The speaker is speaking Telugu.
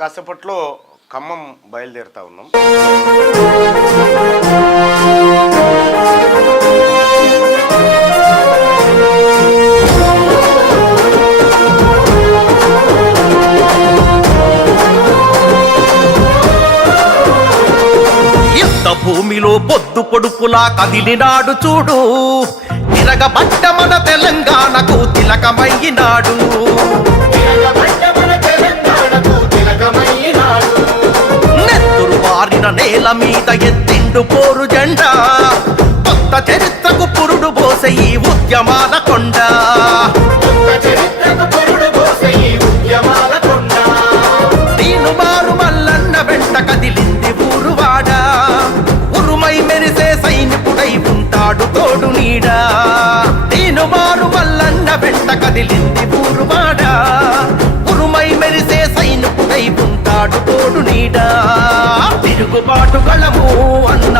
కాసేపట్లో ఖమ్మం బయలుదేరుతా ఉన్నాం. భూమిలో పొద్దు పొడుపులా కదిలినాడు చూడు, తిరగబడ్డ మన తెలంగాణకు తిలకమయ్యినాడు. నెత్తురు వారిన నేల మీద ఎత్తిండు పోరు జెండా, కొత్త చరిత్రకు పురుడు పోసే ఈ ఉద్యమాల కొండ. దీను మారు మల్లన్న వెంట కదిలింది ఊరువాడ, ఉరుమై మెరిసే సైనికుడై ఉంటాడు తోడు నీడా. దీను మారు మల్లన్న వెంట కదిలింది ఊరువాడ, ఉరుమై మెరిసే సైనికుడై ఉంటాడు తోడు నీడా. తిరుగుబాటు గళము అన్న